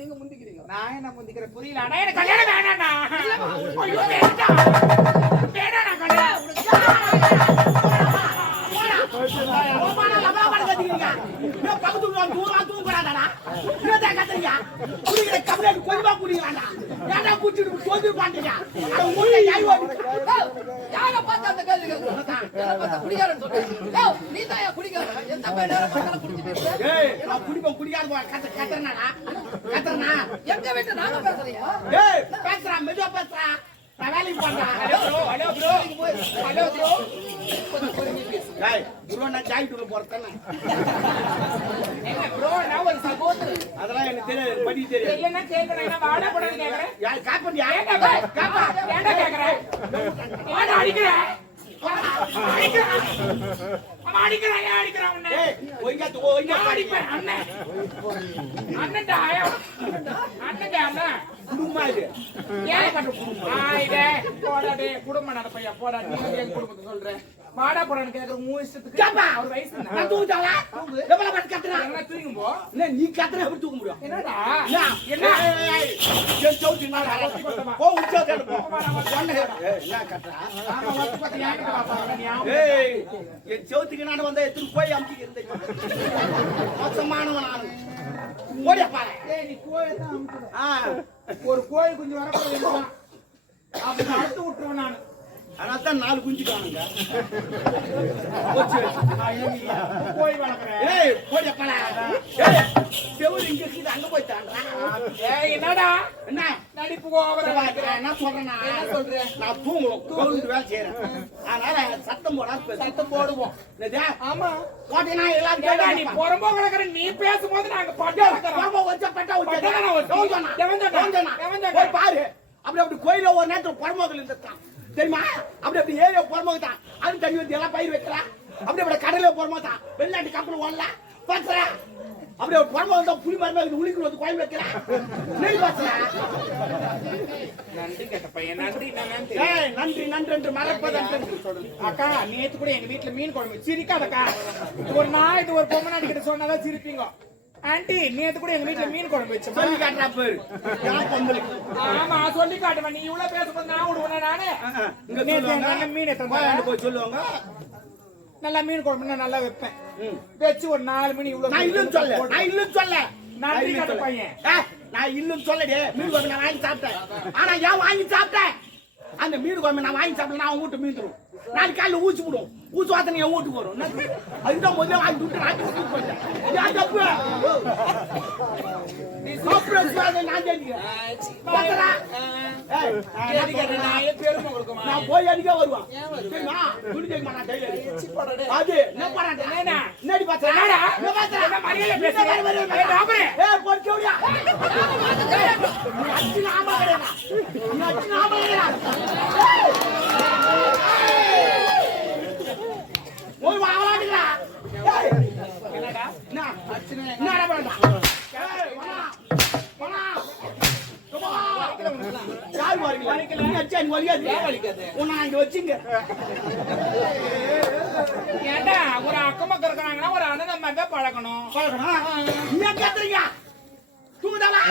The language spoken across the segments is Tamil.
நீங்க முந்திக்கிறீங்க? நான் என்ன முந்திக்கிறேன் புரியல. அண்ணா எனக்கு கல்யாணம் வேணாண்ணா. ஐயோ வேணாண்ணா கல்யாணம். எங்க வீட்டு நாங்க பேசுறியா? பேசுறா மெதுவா பேசுறா. நான் வேலைக்கு போறேன். அதெல்லாம் எனக்கு தெரியாது, படி தெரியாது. என்ன கேக்குறேன்? வாடா போட கேக்குறேன். யார் காப்பி ஏன்டா கேக்குறேன்? ஏன்டா அடிக்கிறேன்? அடிக்கிறான் உன்னை. அடிப்பேன் அண்ணன். அண்ணன்டா அண்ணன் குடும்பமா இது. ஏன் பண்ற குடும்பம்? போடாடே குடும்பம் நட பையா போடா. நீ என் குடும்பத்தை சொல்றேன். வாடா போடான்னு கேக்குற மூணு இஷ்டத்துக்கு. அவர் வயசு நான் தூங்குதாளா? எவ்வளவு பண்ணி கத்துறா? என்ன தூங்கும் போ? இல்ல நீ கத்துற எப்படி தூங்க முடியும்? என்னடா? என்ன? ஏன் சௌத்தி நான் போ உச்சா போ. என்ன கத்துறா? ஆமா வந்து பத்தி யாருக்கு பாப்பா நீ ஆமா. ஏய் என் சௌத்திக்கு நான் வந்தா எதுக்கு போய் அம்மிக்கு இருந்தே. மோசமானவன் நான். ஓடியா பாரு. ஏய் நீ கோயை தான் அம்மிடு. ஒரு கோயில் குஞ்சு வரப்போகுது. அப்படி அறுத்து விட்டுருவேன் நான். அதான் 4 குஞ்சு காணுங்க. கோயில் வளர்க்குறேன். ஏய் கோழிய பல. ஏய் செவுரு இங்க இருக்குது அங்க போய் தாண்டா. ஏய் என்னடா? என்ன நடிப்பு ஓவரா வைக்கிறேன். என்ன சொல்றேன்னா? என்ன சொல்றேன்? நான் தூங்கணும். கோவிலுக்கு வேலை செய்றேன். அதனால சத்தம் போடாம சத்தம் போடுவோம். என்னடா? ஆமா. போடினா எல்லாம் கேடா. நீ பொறம்போ கலக்குற நீ பேசும்போது நாங்க பட்டா பொறம்போ வச்ச பட்டா வச்சா. போய் பாரு. அப்படி கோயில ஒரு நேரத்துல பொறம்போகள் இருந்தான். தெரியுமா? அப்படி ஏரியா போறமாதான் அது தண்ணி வந்து எல்லாம் பயிர் வைக்கலாம். அப்படி கடல போறமாதான் வெளிநாட்டு கப்பல் ஓடல பாத்துற. அப்படி போறமா புளி மரம் உளிக்கு வந்து கோயில் வைக்கிறேன். நன்றி கேட்ட பையன். நன்றி நன்றி மறப்பதன். அக்கா நேத்து கூட எங்க வீட்டுல மீன் குழம்பு சிரிக்காதக்கா. ஒரு நாள் இது ஒரு பொம்மை நடிக்கிட்டு சொன்னாதான் சிரிப்பீங்க. ஆண்டி நேத்து கூட எங்க வீட்டுல மீன் குழம்பு வச்சு சொல்லி காட்டுறா பேரு. ஆமா சொல்லி காட்டுவேன். நீ இவ்வளவு பேசும்போது நான் விடுவேன். நானு நல்ல மீன் எத்தனை போய் சொல்லுவாங்க. நல்லா மீன் குழம்பு நல்லா வைப்பேன். வச்சு ஒரு 4 மணி இவ்வளவு. நான் இல்லும் சொல்ல நன்றி காட்ட பையன். நான் இல்லும் சொல்லடே. மீன் குழம்பு நான் வாங்கி சாப்பிட்டேன். ஆனா ஏன் வாங்கி சாப்பிட்டேன்? அந்த மீன் குழம்பு நான் வாங்கி சாப்பிட்டேன். நான் வீட்டு மீன் தரும். நாளைக்கு காலையில் ஊசி விடும். ஊசி வார்த்தை என் வீட்டுக்கு வரும். அதுதான் முதல்ல வாங்கி விட்டு நாட்டு போயிட்டேன். நான் போய் அடிக்க வருவான். அது என்ன பண்ணி பார்த்தா போய் வாங்கலாடுங்களா? என்னடா என்னடா பண்ணா? யார் வரீங்க? நீ அச்சா நீ வலியாது. உன்னை அங்க வச்சிங்க. ஏண்டா ஒரு அக்கம் பக்கம் இருக்காங்கன்னா ஒரு அண்ணன் மாதிரி தான் பழகணும். நீ கேக்குறீங்க தூங்குதாளா?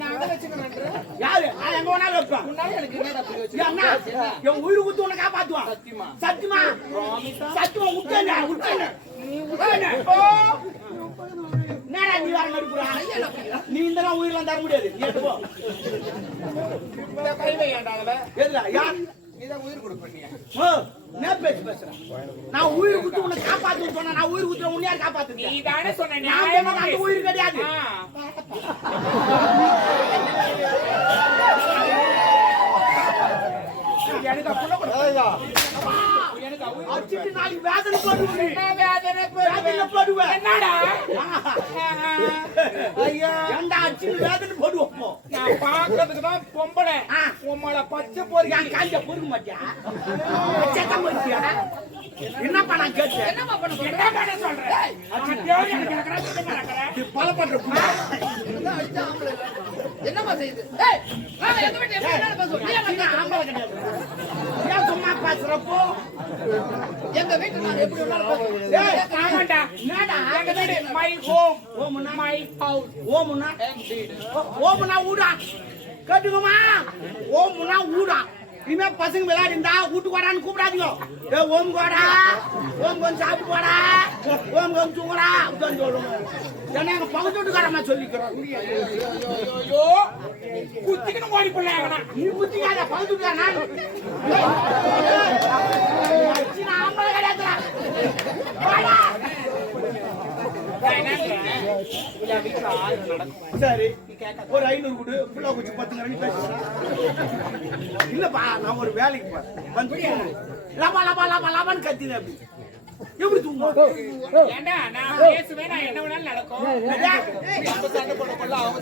நான் வச்சுக்கிறேன். யாரு? நான் எங்க வேணாலும் வைப்பேன். முன்னாடி எனக்கு என்னடா புரிய வச்சு? அண்ணா என் உயிர் குத்து உன்னை காப்பாத்துவான். சத்தியமா சத்தியமா சத்தியமா விட்டேன் விட்டேன். நீ விட்டேன். என்னடா நீ வர நடிப்புறா? நீ இந்த உயிரெல்லாம் தர முடியாது. நீ எடுத்து போ. இந்த கை வையாண்டாங்கல. எதுடா? யார்? நீதான் உயிர் கொடுப்ப நீ. என்ன பேசுறேன்? நான் உயிர் குத்து உன்னை காப்பாத்துன்னு சொன்னா நான் உயிர் குத்துற உன்னை யார் காப்பாத்துங்க? நீ தானே சொன்ன. நான் அந்த உயிர் கிடையாது. எனக்கு அப்பள கூட எனக்கு அச்சிட்டு நாளை வேதனை போடுவே. வேதனை போடுவே. என்னடா? ஐயா ஏண்டா அச்சிட்டு வேதனை போடுவோம். நான் பாக்கிறதுக்கு தான் பொம்பளை. உம்மள பச்சை போறீங்க. காஞ்ச பொறுக்க மாட்டியா? பச்சை போறியா? என்ன பண்ண கேட்க? என்னமா பண்ண சொல்ற? என்ன பண்ண சொல்ற? அச்சிட்டு எனக்கு நடக்கற நீ பல பண்ற. என்னமா செய்யுது? ஏய் நான் எங்க வீட்ல என்ன பேசுற? நீ என்ன ஆம்பளை கிடையாது. ஏன் சும்மா பேசுறப்போ எங்க வீட்டுல நான் எப்படி வேணாலும் ஏய், ஆமாண்டா. எங்க வீடு my home. ஓமுன்னா My house. ஓமுன்னா ஓமுன்னா ஊடா கேட்டுக்கோமா ஓமுன்னா ஊடா இனிமே பசங்க விளையாடிந்தா வீட்டுக்கு வாடான்னு கூப்பிடாதீங்க ஏ ஓம் கோடா ஓம் கொஞ்சம் சாப்பிட்டு போடா ஓம் கொஞ்சம் தூங்குடா அப்படின்னு சொல்லுவோம் ஏன்னா எங்க பக்கத்து வீட்டுக்காரமா சொல்லிக்கிறோம் ஐயோ, குத்திக்கின்னு ஓடி போடலாம். நீ புத்திக்காத பக்கத்து வீட்டுக்காரனா ஆம்பளை கிடையாதுடா வாடா. சரி ஒரு 500 கொடு புள்ள குச்சி 10 பேசுறேன் இல்லப்பா நான் ஒரு வேலைக்கு போறேன் வந்து லபா லபா லபா லபான்னு கத்தினேன் அப்படி எப்படி தூங்குவோம் ஏண்டா, நான் பேசுவேன், நான் என்ன வேணாலும் நடக்கும். சண்டை போடுறாங்க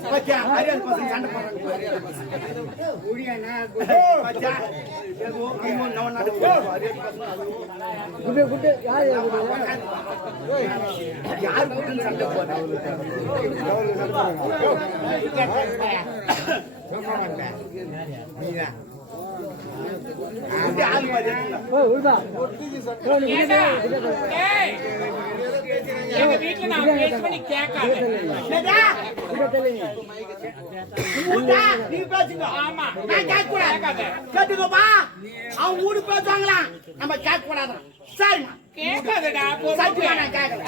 யாரு கூட்டு சண்டை ஏண்டா, ஏய், எங்க வீட்டுல நான் பேசுவேன், நீ கேட்காத. நீ பேசுங்க ஆமா, நான் கேட்க கூடாது கேட்டுக்கோப்பா அவன் ஊடு பேசுவாங்களாம் நம்ம கேட்க கூடாதான் சரிம்மா கேட்காதடா. சத்தியமா நான் கேட்கல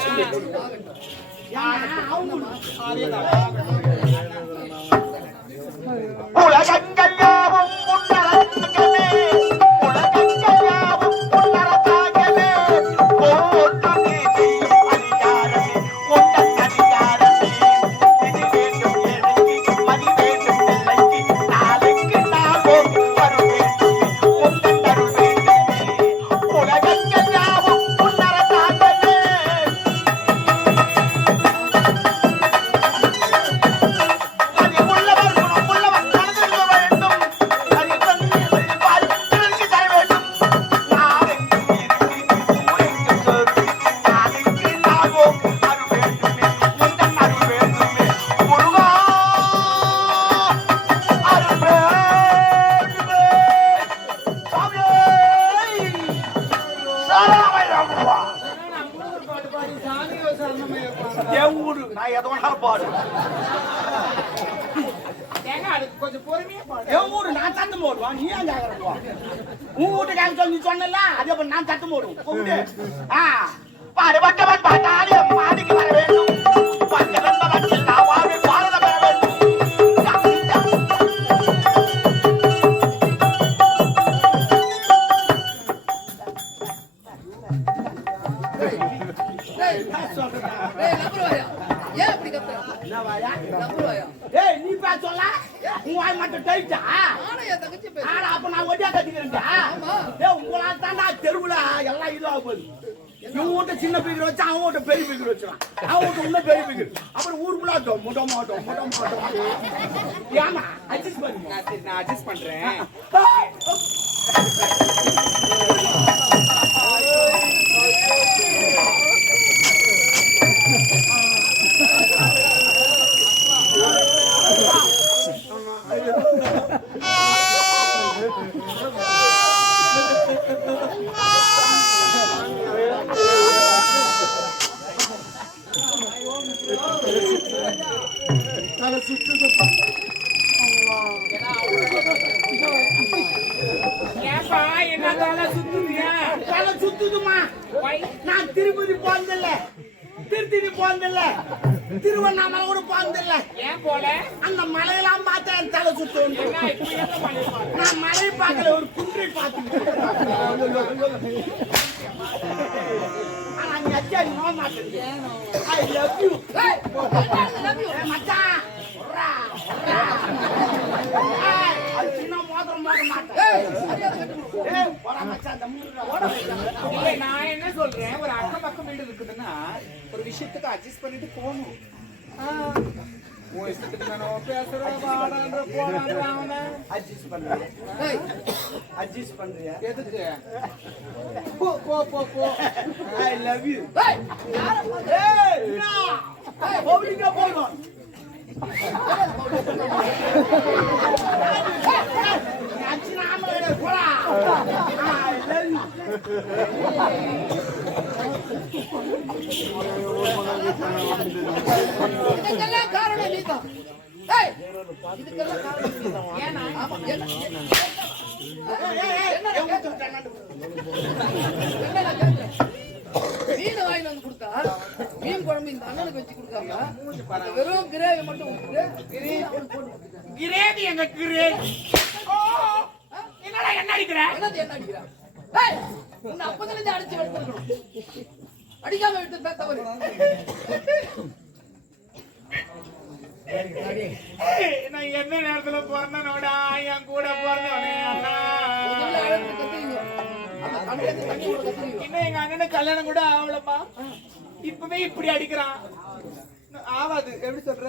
உலகங்கள் யாவும் முன்னரங்கமே உலகங்கள் யாவும் முன்னரங்கமே ஒவ்வொரு நீதியும் அதிகாரமே உங்கள் அதிகாரமே இது வேண்டும் எனக்கு மதி வேண்டும் நிலைக்கு நாளைக்கு நாளும் வரும் வேண்டுமே உங்கள் அருள் வேண்டுமே உலகங்கள் யாவும் முன்னரங்கமே அது உள்ளவர் குணம் உள்ளவர் மனதில் வேண்டும் அது தண்ணீர் பால் பிறருக்கு தர வேண்டும் நாளைக்கும் இருக்கு ஊரெங்கும் சேர்த்து நாளைக்கு நாளும் அருள் வேண்டுமே உந்தன் அருள் வேண்டுமே முருகா அருள் வேண்டுமே சாமியே சரணமையப்பா என் ஊரு நான் எதை வேணாலும் பாடு ஏங்க, அதுக்கு கொஞ்சம் பொறுமையா பாடு. என் ஊரு நான் சத்தம் போடுவான் நீ ஏன் கேட்கறப்போ உன் வீட்டுக்காரங்க சொல்லி நீ சொன்னல அதே போல நான் சத்தம் போடுவோம் கூப்பிட்டு பாடுபட்டவன் பார்த்தாலே மாடிக்கு வர வேண்டும் பஞ்சவன் பவத்தில் நான் வாழ்வை பாரத பெற வேண்டும் நம்புவாயா ஏன் அப்படி கத்துற நம்புவாயா ஏய் நீ பேசல உன் வாய் மட்டும் டைட்டா நானும் என் தங்கச்சி பேச ஆனா அப்ப நான் ஒடியா கட்டிக்கிறேன்டா ஏய் உங்களால தாண்டா தெருவுல எல்லாம் இதுவா போகுது இவன் வீட்டை சின்ன பீக்கர் வச்சு அவன் வீட்டை பெரிய பீக்கர் வச்சுறான் அவன் வீட்டை இன்னும் பெரிய பீக்கர் அப்புறம் ஊருக்குள்ள முட்டை மாட்டோம் ஏமா அட்ஜஸ்ட் பண்ணுங்க சரி, நான் அட்ஜஸ்ட் பண்றேன். ஏன்பா, என்ன தலை சுத்துதியா? தலை சுத்துதுமா நான் திருப்பதி போனதில்ல திருத்தணி போனதில்ல திருவண்ணாமலை கூட போனதில்ல ஏன் போல? அந்த மலையெல்லாம் பார்த்தா என் தலை சுத்தும் என்ன இப்படி என்ன பண்ணிருப்பாங்க? நான் மலை பார்க்கல ஒரு குன்றை பார்த்து ஆனா நீ அச்சா நீ நோக மாட்டேங்க ஐ லவ் யூ மச்சான் உர்ரா, உர்ரா. ஏய், அது சின்ன மோதிரம் போட மாட்டேன் ஏய், போடா மச்சான், இந்த மூணுல ஓட வைக்கலாம். இல்லை, நான் என்ன சொல்றேன், ஒரு அக்கம் பக்கம் வீடு இருக்குதுன்னா ஒரு விஷயத்துக்கு அட்ஜஸ்ட் பண்ணிட்டு போகணும். உன் இஷ்டத்துக்கு நான் பேசுறேன், வாடான்ற போடான்ற அட்ஜஸ்ட் பண்றியா? அட்ஜஸ்ட் பண்றியா? எதுக்கு? போ போ போ போ. ஐ லவ் யூ. ஏய், என்ன? பவுலிங்கா போகணும். அச்சினா ஆம்பளை போடா. ஐ லவ் இதுக்கெல்லாம் காரணம் நீதான். ஏய், இதுக்கெல்லாம் காரணம் நீதான். ஏன்னா ஆமா என்ன மீன் வாங்கி வந்து கொடுத்தா மீன் குழம்பு இந்த அண்ணனுக்கு வச்சு கொடுக்காம அந்த வெறும் கிரேவி மட்டும் கிரேவி எங்க கிரேவி என்னடா என்ன அடிக்கிற என்ன அடிக்கிறா? ஏய், உன்னை அப்பதுல இருந்து அடிச்சு வெட்டணும். அடிக்காம விட்டு தவறு. நான் எந்த நேரத்துல பிறந்தனோடா என் கூட பிறந்தவனே அண்ணா. இன்னும் எங்க அண்ணனுக்கு கல்யாணம் கூட ஆகலப்பா. இப்பவே இப்படி அடிக்கிறான். ஆவாது. எப்படி சொல்ற?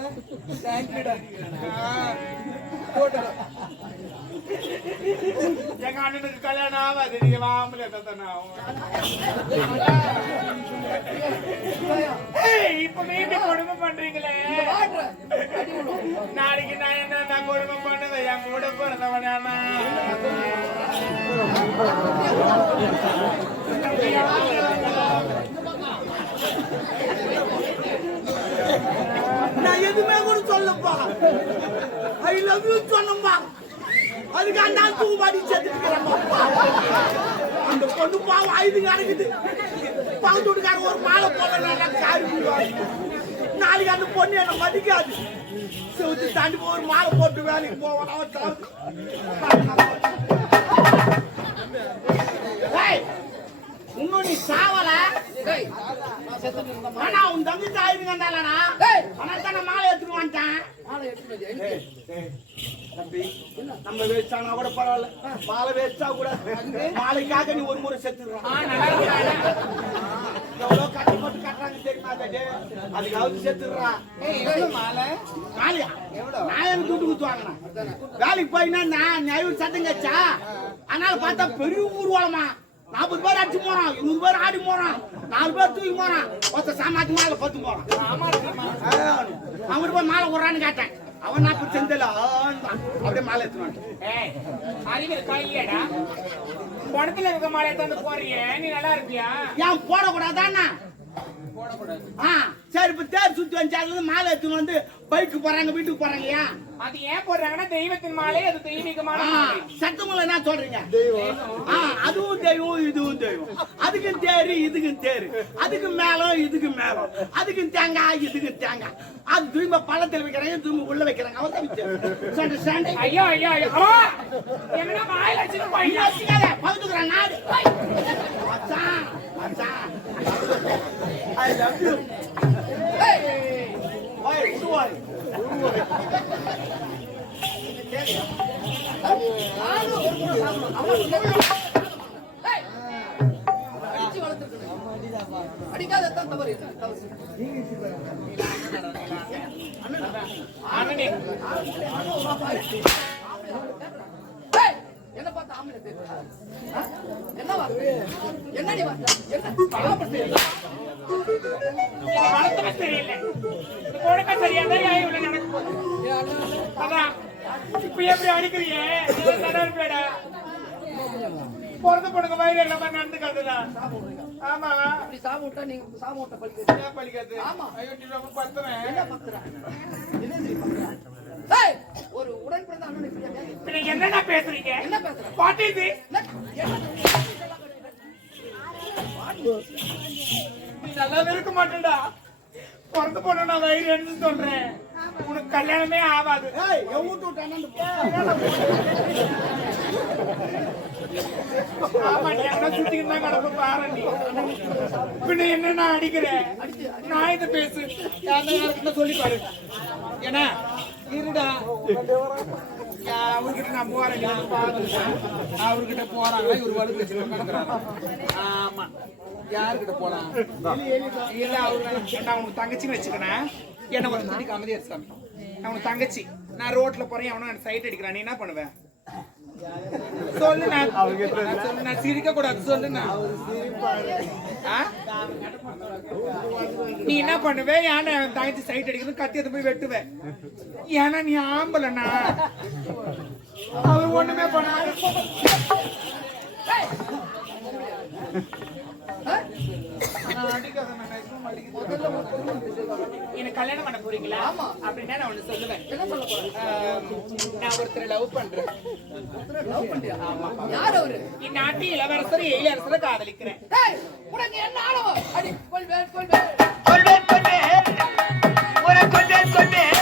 எங்க அண்ணனுக்கு கல்யாணம் ஆகாது. நீங்க வாமல தானே இப்பவே இப்படி கொடுமை பண்றீங்களே. நாளைக்கு நான் என்ன கொடுமை பண்ணுவேன்? என் கூட பிறந்தவனா நான் எதுவுமே கூட சொல்லப்பா. ஐ லவ் யூ சொன்னப்பா. அதுக்கு அந்த தூக்கு மாடி செத்துக்கிறேன். அந்த பொண்ணு பாவம் 5 நடக்குது. பக்கத்து வீட்டுக்காரங்க ஒரு மாலை போடலாம் காரி நாளைக்கு அந்த பொண்ணு என்ன மதிக்காது. செவுத்து தாண்டி ஒரு மாலை போட்டு வேலைக்கு போவான். இன்னும் நீ சாவல. ஆனா உன் தம்பி தாயிருந்தானா தானே மாலை எடுத்துட்டு வந்துட்டான். தம்பி நம்ம வேஸ்டானா கூட பரவாயில்ல. மாலை வேஸ்டா கூட மாலைக்காக நீ ஒரு முறை செத்துடுறான். எவ்வளவு கட்டி போட்டு கட்டுறாங்க தெரியுமா? அதுக்காவது செத்துடுறான். மாலையா நான் எனக்கு துட்டு குத்து வாங்கினேன். வேலைக்கு போயினா நான் நியாயம் சத்தம் கச்சா. அதனால பார்த்தா பெரிய ஊர்வலமா 40 பேர் அடிச்சு போறான், 100 பேர் ஆடி போறான், 4 பேர் தூக்கி போறான், ஒருத்த சாமாத்தி மாலை 10 போறான். அவன் போய் மாலை விடுறான்னு கேட்டேன். அவன் நான் செந்தல அப்படியே மாலை எடுத்துவான். அறிவு கையடா படத்துல இருக்க மாலை எடுத்து போறிய நீ நல்லா இருப்பியா? ஏன் போடக்கூடாதாண்ணா? சரி இப்ப தேர் சுத்தி வந்து மாலை எடுத்துன்னு வந்து பைக்கு போறாங்க, வீட்டுக்கு போறாங்க. ஏன் அது ஏன் போடுறாங்கன்னா தெய்வத்தின் மாலை, அது தெய்வீகமான மாலை. சத்தமுள்ள என்ன சொல்றீங்க? அதுவும் தெய்வம், இதுவும் தெய்வம். அதுக்கும் தேரு, இதுக்கும் தேரு. அதுக்கு மேலம், இதுக்கு மேலம். அதுக்கும் தேங்காய், இதுக்கு தேங்காய். அது திரும்ப பழத்தில் வைக்கிறாங்க, திரும்ப உள்ள வைக்கிறாங்க. அவன் ஐயோ ஐயோ ஐயோ என்ன மாலை வச்சுட்டு போய் பகுத்துக்கிறான் நாடு. மச்சான் மச்சான் I love you. Hey! Why? Why? அடிக்காதான் தவறு. என்ன பார்த்தா ஆம்பளை பேசுறா? என்னவா என்னடி தெரியல கொடுக்க சரியாதான் இவ்வளவு நடக்கும். அதான் இப்ப எப்படி அடிக்கிறீங்க? பிறந்த பொண்ணுங்க வயிறு எல்லாமே நடந்துக்காதுல. ஆமா அப்படி சாப்பிட்டா நீங்க சாப்பிட்ட பழிக்காது. பழிக்காது. ஆமா பத்துறேன். என்ன பத்துறேன்? ஒரு உடன் பிறந்த அண்ணன் என்னடா பேசுறீங்க? என்ன பேசுறேன்? பாட்டி நீ நல்லா இருக்க மாட்டேடா. பிறந்த பொண்ணு நான் வயிறு எடுத்து சொல்றேன். உனக்கு கல்யாணமே ஆகாது. ஆமா நீ என்ன சுத்திக்கிட்டு தான் கிடப்ப பாரு. நீ பின்ன என்ன நான் அடிக்கிறேன்? நான் இதை பேசு யாருக்கிட்ட சொல்லி பாரு. ஏன்னா இருடா அவர்கிட்ட நான் போறேன். அவர்கிட்ட போறாங்க. இவர் வலு பேசி கிடக்குறாங்க. ஆமா யாருக்கிட்ட போலாம்? இல்ல அவரு நான் உனக்கு தங்கச்சின்னு வச்சுக்கிறேன். என்ன ஒரு மணிக்கு அமைதியா சாமி. நான் உனக்கு தங்கச்சி. நான் ரோட்ல போறேன். அவனும் சைட் அடிக்கிறான். நீ என்ன பண்ணுவேன் சொல்லு? நான் சிரிக்க கூடாது சொல்லு. நீ என்ன பண்ணுவேன்? ஏன்னா தங்கச்சி சைட் அடிக்கிறது கத்தியத்தை போய் வெட்டுவேன். ஏன்னா நீ ஆம்பலண்ணா. அவர் ஒண்ணுமே பண்ண எனக்கு கல்யாணம் பண்ண போறீங்களா? ஆமா. அப்படின்னா நான் ஒண்ணு சொல்லுவேன். என்ன சொல்ல போறேன்? நான் ஒருத்தரை லவ் பண்றேன். லவ் பண்றியா? யார் அவரு? இந்நாட்டு இளவரசர் எழிலரசரை காதலிக்கிறேன். ஏய், உனக்கு என்ன ஆளவோ? அடி கொள்வேன் கொள்வேன். கொண்டேன் கொண்டேன் உரை கொண்டேன் கொண்டேன்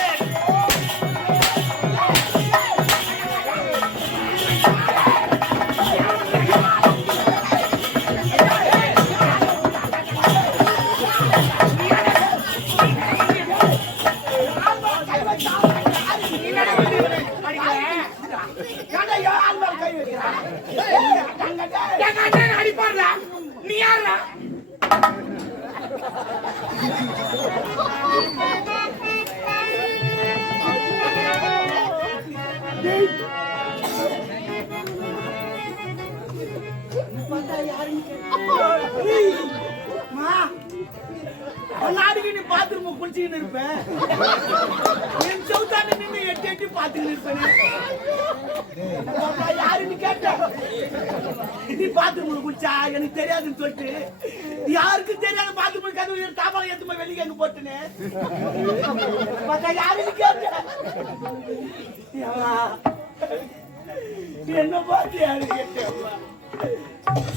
ஏன்டா யார் மேல கை வைக்கிறான்? எங்க அண்ணன் அடிப்பாருடா. நீ யாருடா? நாளைக்கு நீ பாத்ரூம் குளிச்சுக்கின்னு இருப்பேன். என் சவுத்தான நின்று எட்டி எட்டி பாத்துக்கிட்டு இருப்பேன். யாருன்னு கேட்ட நீ பாத்ரூம்ல குளிச்சா எனக்கு தெரியாதுன்னு சொல்லிட்டு யாருக்கு தெரியாத பாத்ரூம் கதவு தாபால ஏத்துமா வெளியே அங்க போட்டுனே யாருன்னு கேட்ட என்ன பார்த்து யாரு கேட்ட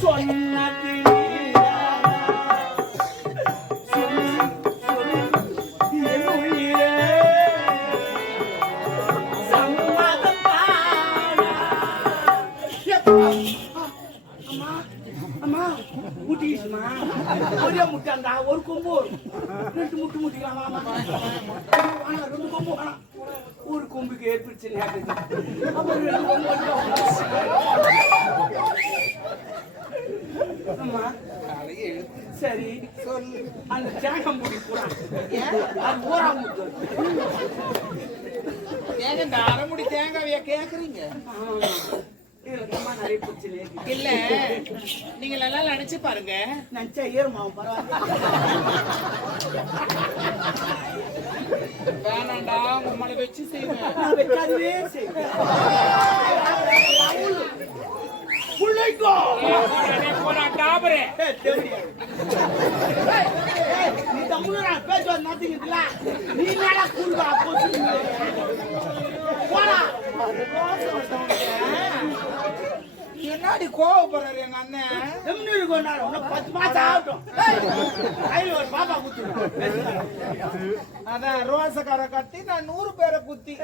சொன்னது ஒரே முட்டாண்டா ஒரு கொம்பு ரெண்டு முட்டு முட்டிக்கலாம் ரெண்டு கொம்பு வேணாம் ஒரு கொம்புக்கு ஏற்படுச்சு அப்புறம் ரெண்டு கொம்பு அம்மா சரி சொல்லு அந்த தேங்காய் மூடி போறான் அது ஊரா முட்டு ஏங்க இந்த அரைமுடி தேங்காவையா கேக்குறீங்க? நிறைய பிரச்சனை இல்ல நீங்க நல்லா நினைச்சு பாருங்க. நினைச்சா ஏறுமாவும் பரவாயில்ல வேணாண்டா உங்களை வச்சு செய்வேன். நான் வைக்காதவே செய்வேன் டாபரே நீ தமிழ் பேசுவது நடத்திக்கிட்டுல நீ நேரா கூழ்வா போடா என்னாடி கோவப்படுறாரு எங்க அண்ணன்? எம்னு கொண்டாடு உனக்கு 10 மாசம் ஆகட்டும் கையில் ஒரு பாப்பா குத்து அதான் ரோசக்கார கட்டி நான் 100 பேரை குத்தி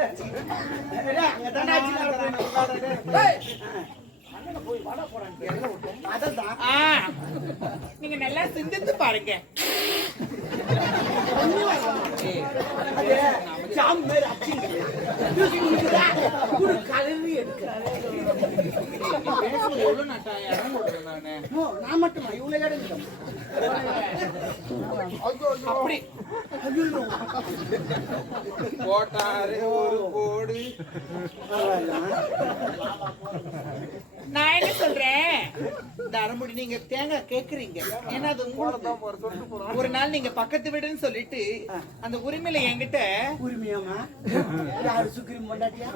நீங்க நல்லா சிந்தித்து பாருங்க. ஜாம் மேல அப்சிங்க ஒரு கலரி எடுக்கிறாரு எவ்வளவு நட்டா இடம் போடுறேன் நானு. நான் மட்டுமா இவ்வளவு இடம் அப்படி போட்டாரு ஒரு கோடு. நான் என்ன சொல்றேன், இந்த அரைமுடி நீங்க தேங்காய் கேக்குறீங்க, ஏன்னா அது உங்களுக்கு ஒரு நாள் நீங்க பக்கத்து வீடுன்னு சொல்லிட்டு அந்த உரிமையில என்கிட்ட உரிமையாமா யாரு சுக்கிரி மொண்டாட்டியா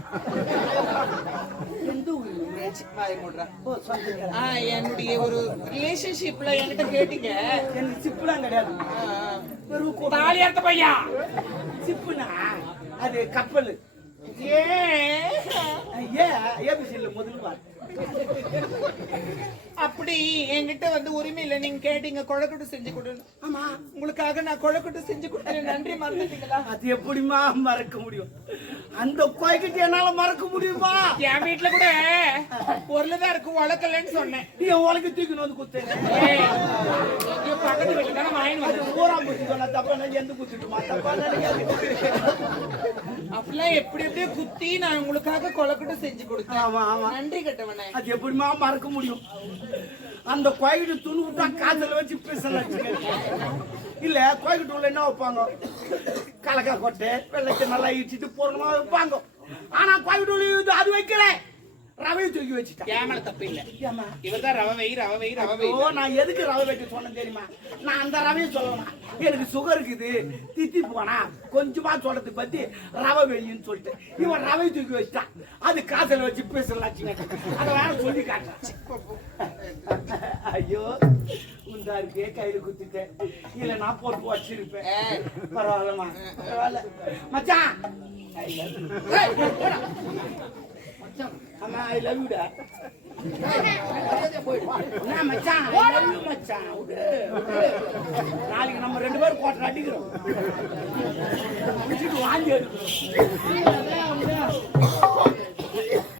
எந்த உரிமை என்னுடைய ஒரு ரிலேஷன்ஷிப்ல என்கிட்ட கேட்டீங்க. எனக்கு சிப்புலாம் கிடையாது தாலி அறுத்த பையா சிப்புனா அது கப்பல் ஏபிசில முதல் பார் அப்படி என்கிட்ட வந்து உரிமை இல்ல. நீங்க கேட்டீங்க கொழக்கட்டு செஞ்சு கொடுன்னு. ஆமா உங்களுக்காக நான் கொழக்கட்டு செஞ்சு கொடுத்தேன். நன்றி மறந்துட்டீங்களா? அது எப்படிமா மறக்க முடியும்? அந்த கோய்கிட்ட என்னால மறக்க முடியுமா? என் வீட்டுல கூட பொருள்தான் இருக்கு, உழக்கலன்னு சொன்னேன். நீ உலக தூக்கி வந்து குத்தேன் பக்கத்து வீட்டுல தானே வாங்கி வந்து ஊராம் குத்தி சொன்ன தப்பா எந்த குத்திட்டுமா தப்பா அப்படிலாம் எப்படி எப்படியே குத்தி நான் உங்களுக்காக கொழக்கட்டு செஞ்சு கொடுத்தேன். ஆமா ஆமா நன்றி கட்டவனே. அது எப்படிமா மறக்க முடியும்? அந்த கோயிட்டு துணி விட்டா காய்ச்சல வச்சு பேசல இல்ல கோயிட்டு உள்ள என்ன வைப்பாங்க? கலக்கா கொட்டை வெள்ளத்தை நல்லா இடிச்சிட்டு பூர்ணமா வைப்பாங்க. ஆனா கோயிட்டு அது வைக்கல, ரவையை தூக்கி வச்சுட்டேன். ஏமால தப்பு இல்ல, இவர்தான் ரவை ரவை ரவை. ஓ நான் எதுக்கு ரவை வைக்க சொன்னேன் தெரியுமா? நான் அந்த ரவையை சொல்லணும், எனக்கு சுகர் இருக்குது தித்தி போனா கொஞ்சமா சொல்றதுக்கு பத்தி ரவை வெயின்னு சொல்லிட்டு இவன் ரவை தூக்கி வச்சுட்டான். அது காசல வச்சு பேசலாம், அதை வேற சொல்லி காட்டுறேன். ஐயோ அப்படியே கையில குத்திட்டேன் இல்ல நான் போட்டு வச்சிருப்பேன் பரவாயில்லம்மா பரவாயில்ல மச்சான் அம்மா ஐ லவ் யூடா என்ன மச்சான் ஐ லவ் யூ மச்சான் விடு நாளைக்கு நம்ம 2 பேரும் கோட்டை அடிக்கிறோம் வாங்கி எடுக்கிறோம்